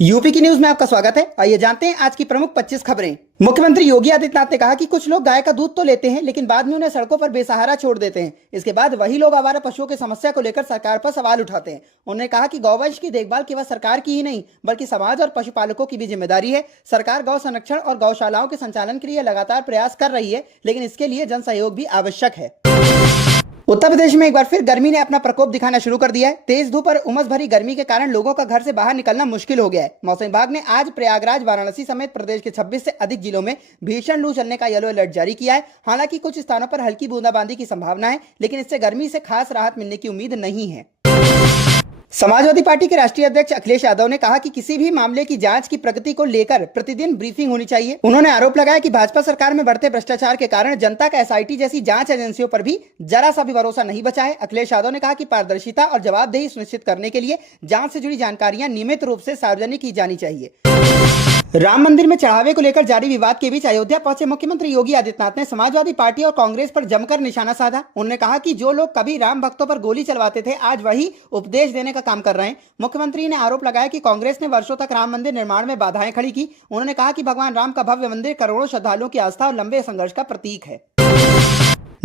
UP की news में आपका स्वागत है। आइए जानते हैं आज की प्रमुख 25 खबरें। मुख्यमंत्री योगी आदित्यनाथ ने कहा कि कुछ लोग गाय का दूध तो लेते हैं लेकिन बाद में उन्हें सड़कों पर बेसहारा छोड़ देते हैं। इसके बाद वही लोग आवारा पशुओं की समस्या को लेकर सरकार पर सवाल उठाते हैं। उन्होंने कहा कि गौवंश की देखभाल केवल सरकार की ही नहीं बल्कि समाज और पशुपालकों की भी जिम्मेदारी है। सरकार गौ संरक्षण और गौशालाओं के संचालन के लिए लगातार प्रयास कर रही है, लेकिन इसके लिए जन सहयोग भी आवश्यक है। उत्तर प्रदेश में एक बार फिर गर्मी ने अपना प्रकोप दिखाना शुरू कर दिया है। तेज धूप और उमस भरी गर्मी के कारण लोगों का घर से बाहर निकलना मुश्किल हो गया है। मौसम विभाग ने आज प्रयागराज, वाराणसी समेत प्रदेश के 26 से अधिक जिलों में भीषण लू चलने का येलो अलर्ट जारी किया है। हालांकि कुछ स्थानों पर हल्की बूंदाबांदी की संभावना है, लेकिन इससे गर्मी से खास राहत मिलने की उम्मीद नहीं है। समाजवादी पार्टी के राष्ट्रीय अध्यक्ष अखिलेश यादव ने कहा कि किसी भी मामले की जांच की प्रगति को लेकर प्रतिदिन ब्रीफिंग होनी चाहिए। उन्होंने आरोप लगाया कि भाजपा सरकार में बढ़ते भ्रष्टाचार के कारण जनता का एसआईटी जैसी जांच एजेंसियों पर भी जरा सा भी भरोसा नहीं बचा है। अखिलेश यादव ने कहा कि पारदर्शिता और जवाबदेही सुनिश्चित करने के लिए जांच से जुड़ी जानकारियां नियमित रूप से सार्वजनिक की जानी चाहिए। राम मंदिर में चढ़ावे को लेकर जारी विवाद के बीच अयोध्या पहुंचे मुख्यमंत्री योगी आदित्यनाथ ने समाजवादी पार्टी और कांग्रेस पर जमकर निशाना साधा। उन्होंने कहा कि जो लोग कभी राम भक्तों पर गोली चलवाते थे आज वही उपदेश देने का काम कर रहे हैं। मुख्यमंत्री ने आरोप लगाया कि कांग्रेस ने वर्षों तक राम मंदिर निर्माण में बाधाएं खड़ी की। उन्होंने कहा कि भगवान राम का भव्य मंदिर करोड़ों श्रद्धालुओं की आस्था और लंबे संघर्ष का प्रतीक है।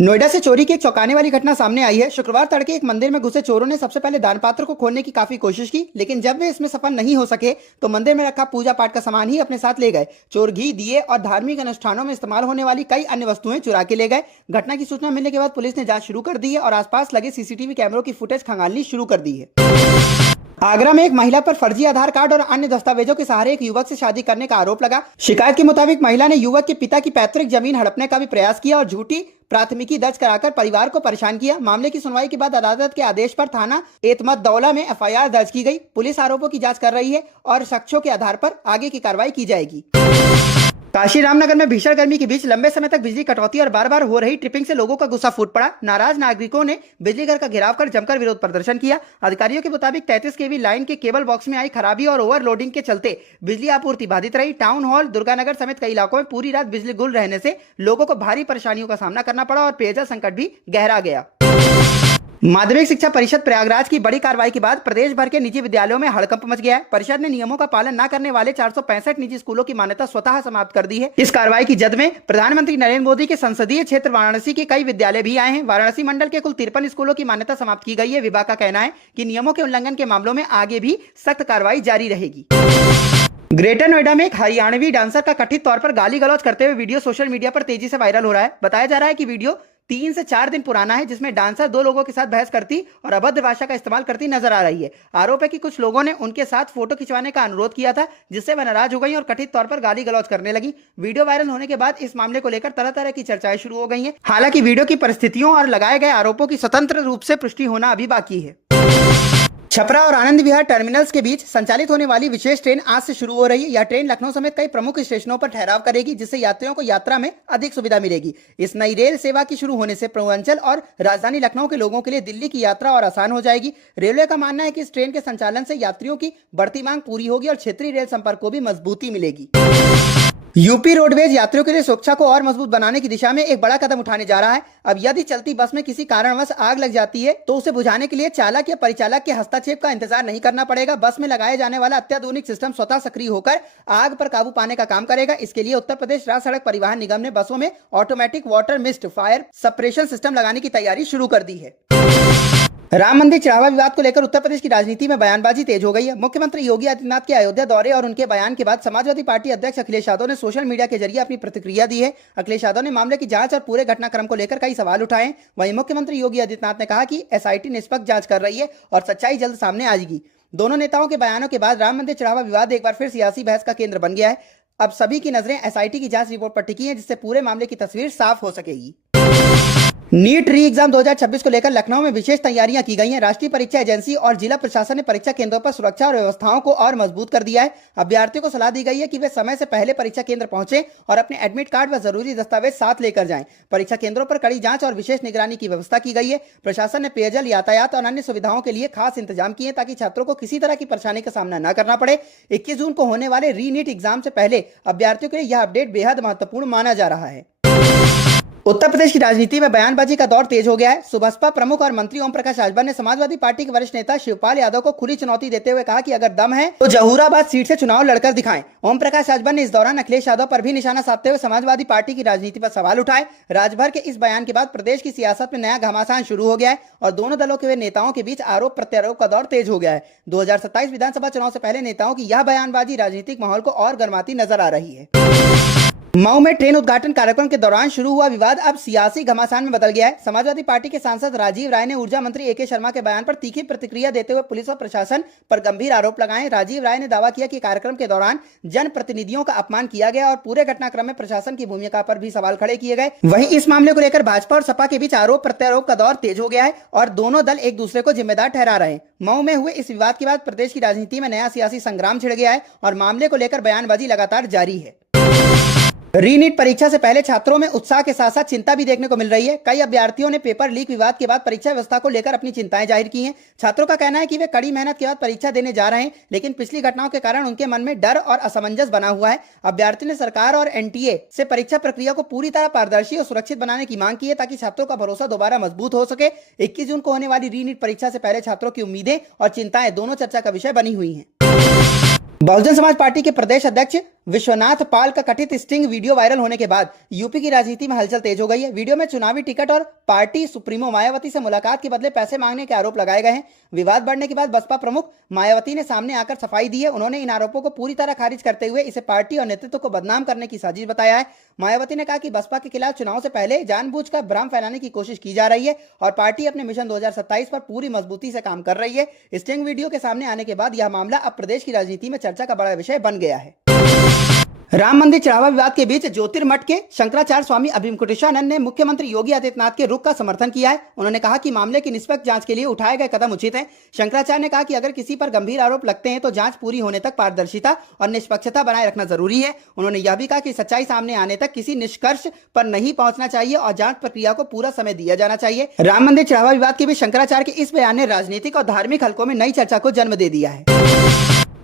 नोएडा से चोरी की एक चौंकाने वाली घटना सामने आई है। शुक्रवार तड़के एक मंदिर में घुसे चोरों ने सबसे पहले दान पात्र को खोलने की काफी कोशिश की, लेकिन जब वे इसमें सफल नहीं हो सके तो मंदिर में रखा पूजा पाठ का सामान ही अपने साथ ले गए। चोर घी, दिए और धार्मिक अनुष्ठानों में इस्तेमाल होने वाली कई अन्य वस्तुएं चुरा के ले गए। घटना की सूचना मिलने के बाद पुलिस ने जांच शुरू कर दी है और आसपास लगे सीसीटीवी कैमरों की फुटेज खंगालनी शुरू कर दी है। आगरा में एक महिला पर फर्जी आधार कार्ड और अन्य दस्तावेजों के सहारे एक युवक से शादी करने का आरोप लगा। शिकायत के मुताबिक महिला ने युवक के पिता की पैतृक जमीन हड़पने का भी प्रयास किया और झूठी प्राथमिकी दर्ज कराकर परिवार को परेशान किया। मामले की सुनवाई के बाद अदालत के आदेश पर थाना एतमददौला में एफआईआर दर्ज की गई। पुलिस आरोपों की जांच कर रही है और साक्ष्यों के आधार पर आगे की कार्रवाई की जाएगी। काशी रामनगर में भीषण गर्मी के बीच लंबे समय तक बिजली कटौती और बार बार हो रही ट्रिपिंग से लोगों का गुस्सा फूट पड़ा। नाराज नागरिकों ने बिजली घर का घेराव कर जमकर विरोध प्रदर्शन किया। अधिकारियों के मुताबिक 33 केवी लाइन के केबल बॉक्स में आई खराबी और ओवरलोडिंग के चलते बिजली आपूर्ति बाधित रही। टाउन हॉल, दुर्गानगर समेत कई इलाकों में पूरी रात बिजली गुल रहने से लोगों को भारी परेशानियों का सामना करना पड़ा और पेयजल संकट भी गहरा गया। माध्यमिक शिक्षा परिषद प्रयागराज की बड़ी कार्रवाई के बाद प्रदेश भर के निजी विद्यालयों में हड़कंप मच गया है। परिषद ने नियमों का पालन न करने वाले 465 निजी स्कूलों की मान्यता स्वतः समाप्त कर दी है। इस कार्रवाई की जद में प्रधानमंत्री नरेंद्र मोदी के संसदीय क्षेत्र वाराणसी के कई विद्यालय भी आए हैं। वाराणसी मंडल के कुल 53 स्कूलों की मान्यता समाप्त की गई है। विभाग का कहना है कि नियमों के उल्लंघन के मामलों में आगे भी सख्त कार्रवाई जारी रहेगी। ग्रेटर नोएडा में एक हरियाणवी डांसर का कथित तौर पर गाली गलौज करते हुए वीडियो सोशल मीडिया पर तेजी से वायरल हो रहा है। बताया जा रहा है कि वीडियो 3 से 4 दिन पुराना है, जिसमें डांसर 2 लोगों के साथ बहस करती और अभद्र भाषा का इस्तेमाल करती नजर आ रही है। आरोप है कि कुछ लोगों ने उनके साथ फोटो खिंचवाने का अनुरोध किया था, जिससे वह नाराज हो गई और कथित तौर पर गाली गलौज करने लगी। वीडियो वायरल होने के बाद इस मामले को लेकर तरह तरह की चर्चाएं शुरू हो गई हैं। हालांकि वीडियो की परिस्थितियों और लगाए गए आरोपों की स्वतंत्र रूप से पुष्टि होना अभी बाकी है। छपरा और आनंद विहार टर्मिनल्स के बीच संचालित होने वाली विशेष ट्रेन आज से शुरू हो रही है। यह ट्रेन लखनऊ समेत कई प्रमुख स्टेशनों पर ठहराव करेगी, जिससे यात्रियों को यात्रा में अधिक सुविधा मिलेगी। इस नई रेल सेवा की शुरू होने से पूर्वांचल और राजधानी लखनऊ के लोगों के लिए दिल्ली की यात्रा और आसान हो जाएगी। रेलवे का मानना है कि इस ट्रेन के संचालन से यात्रियों की बढ़ती मांग पूरी होगी और क्षेत्रीय रेल संपर्क को भी मजबूती मिलेगी। यूपी रोडवेज यात्रियों के लिए सुरक्षा को और मजबूत बनाने की दिशा में एक बड़ा कदम उठाने जा रहा है। अब यदि चलती बस में किसी कारणवश आग लग जाती है तो उसे बुझाने के लिए चालक या परिचालक के हस्तक्षेप का इंतजार नहीं करना पड़ेगा। बस में लगाए जाने वाला अत्याधुनिक सिस्टम स्वतः सक्रिय होकर आग पर काबू पाने का काम करेगा। इसके लिए उत्तर प्रदेश राज्य सड़क परिवहन निगम ने बसों में automatic water mist fire suppression system लगाने की तैयारी शुरू कर दी है। राम मंदिर चढ़ावा विवाद को लेकर उत्तर प्रदेश की राजनीति में बयानबाजी तेज हो गई है। मुख्यमंत्री योगी आदित्यनाथ के अयोध्या दौरे और उनके बयान के बाद समाजवादी पार्टी अध्यक्ष अखिलेश यादव ने सोशल मीडिया के जरिए अपनी प्रतिक्रिया दी है। अखिलेश यादव ने मामले की जांच और पूरे घटनाक्रम को लेकर कई सवाल उठाए। वहीं मुख्यमंत्री योगी आदित्यनाथ ने कहा कि एसआईटी निष्पक्ष जांच कर रही है और सच्चाई जल्द सामने आ जाएगी। दोनों नेताओं के बयानों के बाद राम मंदिर चढ़ावा विवाद एक बार फिर सियासी बहस का केंद्र बन गया है। अब सभी की नजरें एसआईटी की जांच रिपोर्ट पर टिकी है, जिससे पूरे मामले की तस्वीर साफ हो सकेगी। नीट री एग्जाम 2026 को लेकर लखनऊ में विशेष तैयारियां की गई हैं। राष्ट्रीय परीक्षा एजेंसी और जिला प्रशासन ने परीक्षा केंद्रों पर सुरक्षा और व्यवस्थाओं को और मजबूत कर दिया है। अभ्यर्थियों को सलाह दी गई है कि वे समय से पहले परीक्षा केंद्र पहुंचे और अपने एडमिट कार्ड व जरूरी दस्तावेज साथ लेकर जाएं। परीक्षा केंद्रों पर कड़ी जांच और विशेष निगरानी की व्यवस्था की गई है। प्रशासन ने पेयजल, यातायात और अन्य सुविधाओं के लिए खास इंतजाम किए ताकि छात्रों को किसी तरह की परेशानी का सामना न करना पड़े। 21 जून को होने वाले री नीट एग्जाम से पहले अभ्यर्थियों के लिए यह अपडेट बेहद महत्वपूर्ण माना जा रहा है। उत्तर प्रदेश की राजनीति में बयानबाजी का दौर तेज हो गया है। सुबसपा प्रमुख और मंत्री ओम प्रकाश राजभर ने समाजवादी पार्टी के वरिष्ठ नेता शिवपाल यादव को खुली चुनौती देते हुए कहा कि अगर दम है तो जहूराबाद सीट से चुनाव लड़कर दिखाएं। ओम प्रकाश राजभर ने इस दौरान अखिलेश यादव पर भी निशाना साधते हुए समाजवादी पार्टी की राजनीति पर सवाल उठाए। राजभर के इस बयान के बाद प्रदेश की सियासत में नया घमासान शुरू हो गया है और दोनों दलों के नेताओं के बीच आरोप प्रत्यारोप का दौर तेज हो गया है। 2027 विधानसभा चुनाव से पहले नेताओं की यह बयानबाजी राजनीतिक माहौल को और गर्माती नजर आ रही है। मऊ में ट्रेन उद्घाटन कार्यक्रम के दौरान शुरू हुआ विवाद अब सियासी घमासान में बदल गया है। समाजवादी पार्टी के सांसद राजीव राय ने ऊर्जा मंत्री एके शर्मा के बयान पर तीखी प्रतिक्रिया देते हुए पुलिस और प्रशासन पर गंभीर आरोप लगाए। राजीव राय ने दावा किया कि कार्यक्रम के दौरान जनप्रतिनिधियों का अपमान किया गया और पूरे घटनाक्रम में प्रशासन की भूमिका पर भी सवाल खड़े किए गए। वहीं इस मामले को लेकर भाजपा और सपा के बीच आरोप प्रत्यारोप का दौर तेज हो गया है और दोनों दल एक दूसरे को जिम्मेदार ठहरा रहे हैं। मऊ में हुए इस विवाद के बाद प्रदेश की राजनीति में नया सियासी संग्राम छिड़ गया है और मामले को लेकर बयानबाजी लगातार जारी है। रीनीट परीक्षा से पहले छात्रों में उत्साह के साथ साथ चिंता भी देखने को मिल रही है। कई अभ्यर्थियों ने पेपर लीक विवाद के बाद परीक्षा व्यवस्था को लेकर अपनी चिंताएं जाहिर की हैं। छात्रों का कहना है कि वे कड़ी मेहनत के बाद परीक्षा देने जा रहे हैं, लेकिन पिछली घटनाओं के कारण उनके मन में डर और असमंजस बना हुआ है। अभ्यर्थियों ने सरकार और एनटीए से परीक्षा प्रक्रिया को पूरी तरह पारदर्शी और सुरक्षित बनाने की मांग की है ताकि छात्रों का भरोसा दोबारा मजबूत हो सके। 21 जून को होने वाली रीनीट परीक्षा से पहले छात्रों की उम्मीदें और चिंताएं दोनों चर्चा का विषय बनी हुई हैं। बहुजन समाज पार्टी के प्रदेश अध्यक्ष विश्वनाथ पाल का कथित स्टिंग वीडियो वायरल होने के बाद यूपी की राजनीति में हलचल तेज हो गई है। वीडियो में चुनावी टिकट और पार्टी सुप्रीमो मायावती से मुलाकात के बदले पैसे मांगने के आरोप लगाए गए हैं। विवाद बढ़ने के बाद बसपा प्रमुख मायावती ने सामने आकर सफाई दी है। उन्होंने इन आरोपों को पूरी तरह खारिज करते हुए इसे पार्टी और नेतृत्व को बदनाम करने की साजिश बताया है। मायावती ने कहा कि बसपा के खिलाफ चुनाव से पहले जानबूझकर भ्रम फैलाने की कोशिश की जा रही है और पार्टी अपने मिशन 2027 पर पूरी मजबूती से काम कर रही है। स्टिंग वीडियो के सामने आने के बाद यह मामला अब प्रदेश की राजनीति में चर्चा का बड़ा विषय बन गया है। राम मंदिर चढ़ावा विवाद के बीच ज्योतिर्मठ के शंकराचार्य स्वामी अभिमकुटेशानंद ने मुख्यमंत्री योगी आदित्यनाथ के रुख का समर्थन किया है। उन्होंने कहा कि मामले की निष्पक्ष जांच के लिए उठाए गए कदम उचित हैं। शंकराचार्य ने कहा कि अगर किसी पर गंभीर आरोप लगते हैं तो जांच पूरी होने तक पारदर्शिता और निष्पक्षता बनाए रखना जरूरी है। उन्होंने यह भी कहा कि सच्चाई सामने आने तक किसी निष्कर्ष पर नहीं पहुंचना चाहिए और जांच प्रक्रिया को पूरा समय दिया जाना चाहिए। राम मंदिर चढ़ावा विवाद के बीच शंकराचार्य के इस बयान ने राजनीतिक और धार्मिक हलकों में नई चर्चा को जन्म दे दिया है।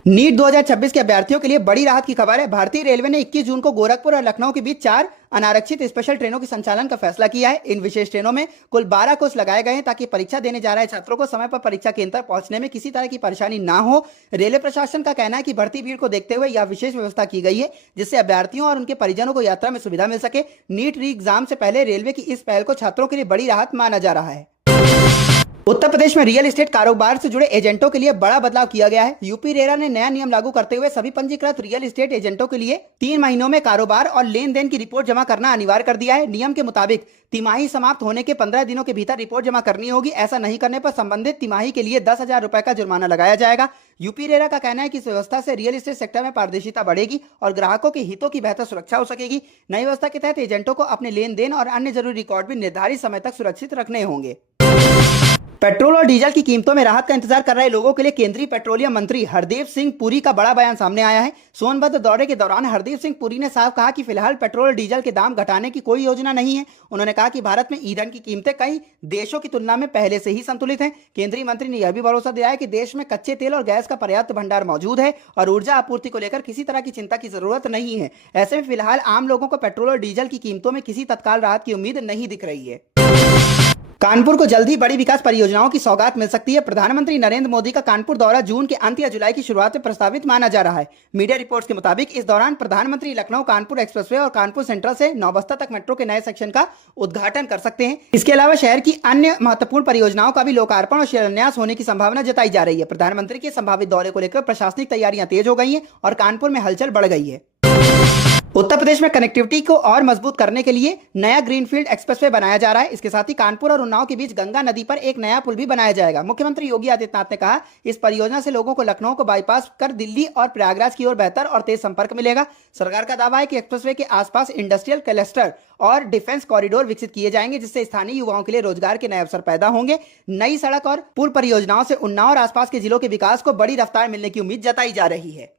नीट 2026 के अभ्यर्थियों के लिए बड़ी राहत की खबर है। भारतीय रेलवे ने 21 जून को गोरखपुर और लखनऊ के बीच 4 अनारक्षित स्पेशल ट्रेनों के संचालन का फैसला किया है। इन विशेष ट्रेनों में कुल 12 कोच लगाए गए हैं ताकि परीक्षा देने जा रहे छात्रों को समय पर परीक्षा केंद्र तक पहुंचने में किसी तरह की परेशानी ना हो। रेलवे प्रशासन का कहना है कि बढ़ती भीड़ को देखते हुए यह विशेष व्यवस्था की गई है जिससे अभ्यर्थियों और उनके परिजनों को यात्रा में सुविधा मिल सके। नीट री एग्जाम से पहले रेलवे की इस पहल को छात्रों के लिए बड़ी राहत माना जा रहा है। उत्तर प्रदेश में रियल एस्टेट कारोबार से जुड़े एजेंटों के लिए बड़ा बदलाव किया गया है। यूपी रेरा ने नया नियम लागू करते हुए सभी पंजीकृत रियल एस्टेट एजेंटों के लिए 3 महीनों में कारोबार और लेन देन की रिपोर्ट जमा करना अनिवार्य कर दिया है। नियम के मुताबिक तिमाही समाप्त होने के 15 दिनों के भीतर रिपोर्ट जमा करनी होगी। ऐसा नहीं करने पर संबंधित तिमाही के लिए 10,000 रुपए का जुर्माना लगाया जाएगा। यूपी रेरा का कहना है कि इस व्यवस्था से रियल एस्टेट सेक्टर में पारदर्शिता बढ़ेगी और ग्राहकों के हितों की बेहतर सुरक्षा हो सकेगी। नई व्यवस्था के तहत एजेंटों को अपने लेन देन और अन्य जरूरी रिकॉर्ड भी निर्धारित समय तक सुरक्षित रखने होंगे। पेट्रोल और डीजल की कीमतों में राहत का इंतजार कर रहे लोगों के लिए केंद्रीय पेट्रोलियम मंत्री हरदीप सिंह पुरी का बड़ा बयान सामने आया है। सोनभद्र दौरे के दौरान हरदीप सिंह पुरी ने साफ कहा कि फिलहाल पेट्रोल और डीजल के दाम घटाने की कोई योजना नहीं है। उन्होंने कहा कि भारत में ईंधन की कीमतें कई देशों की तुलना में पहले से ही संतुलित हैं। केंद्रीय मंत्री ने यह भी भरोसा दिलाया कि देश में कच्चे तेल और गैस का पर्याप्त भंडार मौजूद है और ऊर्जा आपूर्ति को लेकर किसी तरह की चिंता की जरूरत नहीं है। ऐसे में फिलहाल आम लोगों को पेट्रोल और डीजल की कीमतों में किसी तत्काल राहत की उम्मीद नहीं दिख रही है। कानपुर को जल्द ही बड़ी विकास परियोजनाओं की सौगात मिल सकती है। प्रधानमंत्री नरेंद्र मोदी का कानपुर दौरा जून के अंत या जुलाई की शुरुआत में प्रस्तावित माना जा रहा है। मीडिया रिपोर्ट्स के मुताबिक इस दौरान प्रधानमंत्री लखनऊ कानपुर एक्सप्रेसवे और कानपुर सेंट्रल से नौबस्ता तक मेट्रो के नए सेक्शन का उद्घाटन कर सकते हैं। इसके अलावा शहर की अन्य महत्वपूर्ण परियोजनाओं का भी लोकार्पण और शिलान्यास होने की संभावना जताई जा रही है। प्रधानमंत्री के संभावित दौरे को लेकर प्रशासनिक तैयारियां तेज हो गई हैं और कानपुर में हलचल बढ़ गई है। उत्तर प्रदेश में कनेक्टिविटी को और मजबूत करने के लिए नया ग्रीनफील्ड एक्सप्रेसवे बनाया जा रहा है। इसके साथ ही कानपुर और उन्नाव के बीच गंगा नदी पर एक नया पुल भी बनाया जाएगा। मुख्यमंत्री योगी आदित्यनाथ ने कहा, इस परियोजना से लोगों को लखनऊ को बाईपास कर दिल्ली और प्रयागराज की ओर बेहतर और तेज संपर्क मिलेगा। सरकार का दावा है कि एक्सप्रेसवे के आसपास इंडस्ट्रियल क्लस्टर और डिफेंस कॉरिडोर विकसित किए जाएंगे जिससे स्थानीय युवाओं के लिए रोजगार के नए अवसर पैदा होंगे। नई सड़क और पुल परियोजनाओं से उन्नाव और आसपास के जिलों के विकास को बड़ी रफ्तार मिलने की उम्मीद जताई जा रही है।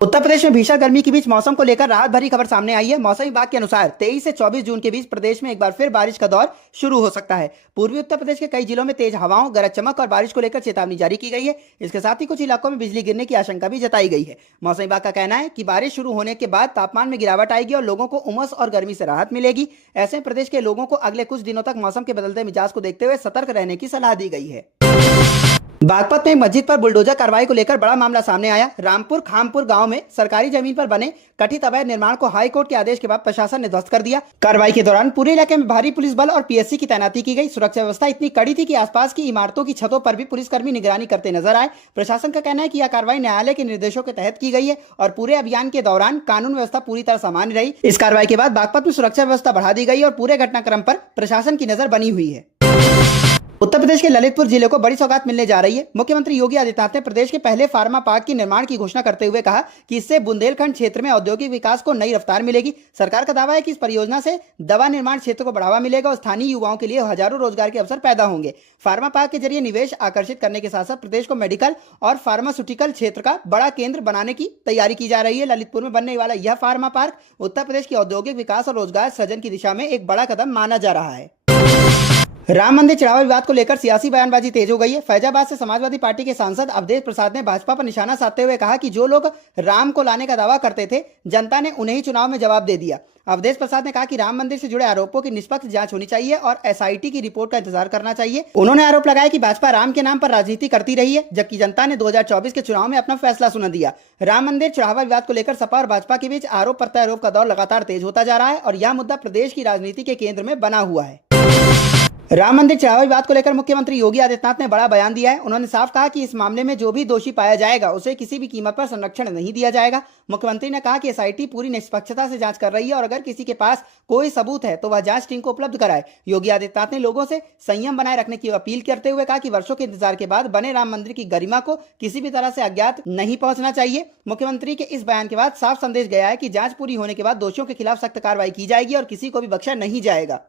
उत्तर प्रदेश में भीषण गर्मी के बीच मौसम को लेकर राहत भरी खबर सामने आई है। मौसम विभाग के अनुसार 23 से 24 जून के बीच प्रदेश में एक बार फिर बारिश का दौर शुरू हो सकता है। पूर्वी उत्तर प्रदेश के कई जिलों में तेज हवाओं, गरज चमक और बारिश को लेकर चेतावनी जारी की गई है। इसके साथ ही कुछ इलाकों में बिजली गिरने की आशंका भी जताई गई है। मौसम विभाग का कहना है कि बारिश शुरू होने के बाद तापमान में गिरावट आएगी और लोगों को उमस और गर्मी से राहत मिलेगी। ऐसे में प्रदेश के लोगों को अगले कुछ दिनों तक मौसम के बदलते मिजाज को देखते हुए सतर्क रहने की सलाह दी गई है। बागपत में मस्जिद पर बुलडोजर कार्रवाई को लेकर बड़ा मामला सामने आया। रामपुर खामपुर गांव में सरकारी जमीन पर बने कथित अवैध निर्माण को हाई कोर्ट के आदेश के बाद प्रशासन ने ध्वस्त कर दिया। कार्रवाई के दौरान पूरे इलाके में भारी पुलिस बल और पीएससी की तैनाती की गई। सुरक्षा व्यवस्था इतनी कड़ी थी कि आसपास की इमारतों की छतों पर भी पुलिसकर्मी निगरानी करते नजर आए। प्रशासन का कहना है कि यह कार्रवाई न्यायालय के निर्देशों के तहत की गई है और पूरे अभियान के दौरान कानून व्यवस्था पूरी तरह सामान्य रही। इस कार्रवाई के बाद बागपत में सुरक्षा व्यवस्था बढ़ा दी गई और पूरे घटनाक्रम पर प्रशासन की नजर बनी हुई है। उत्तर प्रदेश के ललितपुर जिले को बड़ी सौगात मिलने जा रही है। मुख्यमंत्री योगी आदित्यनाथ ने प्रदेश के पहले फार्मा पार्क की निर्माण की घोषणा करते हुए कहा कि इससे बुंदेलखंड क्षेत्र में औद्योगिक विकास को नई रफ्तार मिलेगी। सरकार का दावा है कि इस परियोजना से दवा निर्माण क्षेत्र को बढ़ावा मिलेगा और स्थानीय युवाओं के लिए हजारों रोजगार के अवसर पैदा होंगे। फार्मा पार्क के जरिए निवेश आकर्षित करने के साथ साथ प्रदेश को मेडिकल और फार्मास्यूटिकल क्षेत्र का बड़ा केंद्र बनाने की तैयारी की जा रही है। ललितपुर में बनने वाला यह फार्मा पार्क उत्तर प्रदेश के औद्योगिक विकास और रोजगार सृजन की दिशा में एक बड़ा कदम माना जा रहा है। राम मंदिर चढ़ावा विवाद को लेकर सियासी बयानबाजी तेज हो गई है। फैजाबाद से समाजवादी पार्टी के सांसद अवधेश प्रसाद ने भाजपा पर निशाना साधते हुए कहा कि जो लोग राम को लाने का दावा करते थे, जनता ने उन्हें ही चुनाव में जवाब दे दिया। अवधेश प्रसाद ने कहा कि राम मंदिर से जुड़े आरोपों की निष्पक्ष जांच होनी चाहिए और एसआईटी की रिपोर्ट का इंतजार करना चाहिए। उन्होंने आरोप लगाया कि भाजपा राम के नाम पर राजनीति करती रही है, जबकि जनता ने 2024 के चुनाव में अपना फैसला सुना दिया। राम मंदिर चढ़ावा विवाद को लेकर सपा और भाजपा के बीच आरोप प्रत्यारोप का दौर लगातार तेज होता जा रहा है और यह मुद्दा प्रदेश की राजनीति के केंद्र में बना हुआ है। राम मंदिर चढ़ावा विवाद को लेकर मुख्यमंत्री योगी आदित्यनाथ ने बड़ा बयान दिया है। उन्होंने साफ कहा कि इस मामले में जो भी दोषी पाया जाएगा उसे किसी भी कीमत पर संरक्षण नहीं दिया जाएगा। मुख्यमंत्री ने कहा कि एसआईटी पूरी निष्पक्षता से जांच कर रही है और अगर किसी के पास कोई सबूत है तो वह जांच टीम को उपलब्ध कराए। योगी आदित्यनाथ ने लोगों से संयम बनाए रखने की अपील करते हुए कहा कि वर्षों के इंतजार के बाद बने राम मंदिर की गरिमा को किसी भी तरह से अज्ञात नहीं पहुंचना चाहिए। मुख्यमंत्री के इस बयान के बाद साफ संदेश गया है कि जांच पूरी होने के बाद दोषियों के खिलाफ सख्त कार्रवाई की जाएगी और किसी को भी बख्शा नहीं जाएगा।